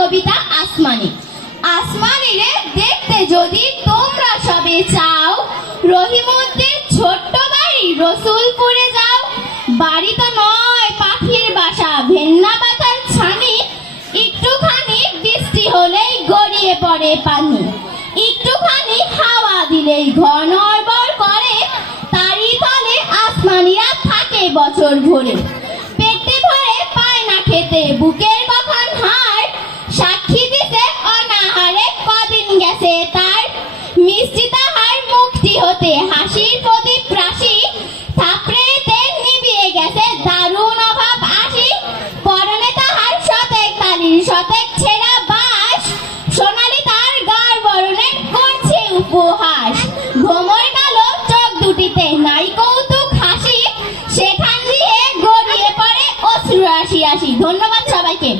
কবিতা আসমানি। আসমানি রে দেখতে যদি তোমরা সবে চাও রহিমুদ্দিন ছোট্ট বাড়ি রসুলপুরে যাও। বাড়ি তো নয়, পাখির বাসা, ভেন্না পাতার ছানি। একটুখানি বৃষ্টি হলেই গড়িয়ে পড়ে পানি। একটুখানি হাওয়া দিলেই ঘন নড়বড় করে। তারই তলে আসমানিরা থাকে বছর ভরে। পেটে ভরে পায় না খেতে বুকের মিষ্টি তাহার মুক্তি হতে। হাসির প্রদীপ রাশি থাপড়েতে নিবিয়ে গেছে। দারুণ অভাব আসি। পরনে তাহার শতেক তালির শতেক ছেঁড়া বাস সোনালি তার গার বরণের করছে উপহাস। ভ্রমর কালো চোখ দুটিতে, নাই কৌতুক হাসি। সেখান দিয়ে গড়িয়ে পড়ে অশ্রু আসি আসি। ধন্যবাদ সবাইকে।